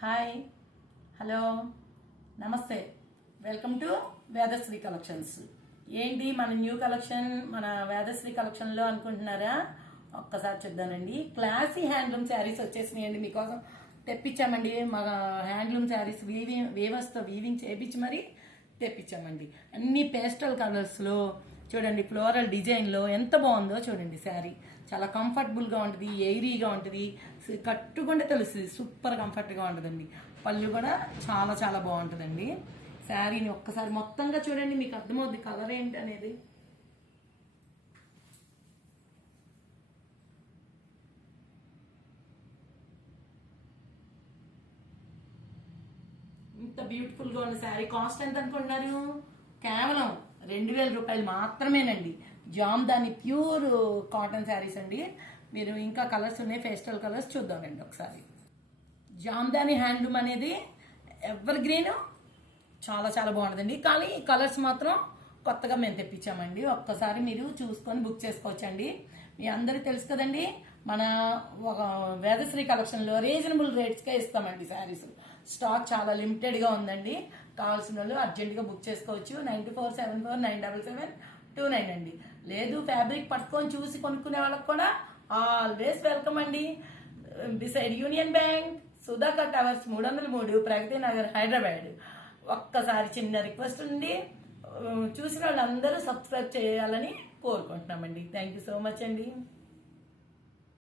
Hi, hello, నమస్తే. Welcome to Vedasri collections. ఏంటి మన న్యూ కలెక్షన్, మన వేదశ్రీ కలెక్షన్లో అనుకుంటున్నారా? ఒక్కసారి చూద్దానండి. క్లాసీ హ్యాండ్లూమ్ శారీస్ వచ్చేసినాయండి, మీకోసం తెప్పించామండి. మా హ్యాండ్లూమ్ శారీస్ వీవర్స్తో వీవింగ్ చేయించి మరీ తెప్పించామండి. అన్ని పేస్టల్ కలర్స్లో చూడండి, ఫ్లోరల్ డిజైన్లో ఎంత బాగుందో చూడండి. శారీ చాలా కంఫర్టబుల్గా ఉంటుంది, ఎయిరీగా ఉంటుంది, కట్టుకుంటే తెలుస్తుంది, సూపర్ కంఫర్ట్గా ఉంటుందండి. పళ్ళు కూడా చాలా చాలా బాగుంటుందండి. శారీని ఒక్కసారి మొత్తంగా చూడండి, మీకు అర్థమవుద్ది కలర్ ఏంటి అనేది. ఇంత బ్యూటిఫుల్గా ఉన్న శారీ కాస్ట్ ఎంత అనుకుంటున్నారు? కేవలం 2000 రూపాయలు మాత్రమేనండి. జామ్దాని ప్యూర్ కాటన్ శారీస్ అండి. మీరు ఇంకా కలర్స్ ఉన్నాయి, పేస్టల్ కలర్స్ చూద్దామండి ఒకసారి. జామ్దాని హ్యాండ్లూమ్ అనేది ఎవర్ గ్రీన్, చాలా చాలా బాగుంటుందండి. కానీ కలర్స్ మాత్రం కొత్తగా మేము తెప్పించామండి. ఒక్కసారి మీరు చూసుకొని బుక్ చేసుకోవచ్చండి. మీ అందరికీ తెలుసు కదండి, మన ఒక వేదశ్రీ కలెక్షన్లో రీజనబుల్ రేట్స్కే ఇస్తామండి శారీస్. స్టాక్ చాలా లిమిటెడ్గా ఉందండి. కావాల్సిన వాళ్ళు అర్జెంటుగా బుక్ చేసుకోవచ్చు. 9474977299 అండి. లేదు, ఫ్యాబ్రిక్ పట్టుకొని చూసి కొనుక్కునే వాళ్ళకి కూడా ఆల్వేస్ వెల్కమ్ అండి. Beside union bank, Sudhakar towers 303, Pragathi Nagar, Hyderabad. ఒక్కసారి చిన్న రిక్వెస్ట్ ఉంది, చూసిన వాళ్ళందరూ సబ్స్క్రైబ్ చేయాలని కోరుకుంటున్నామండి. థ్యాంక్ యూ సో మచ్ అండి.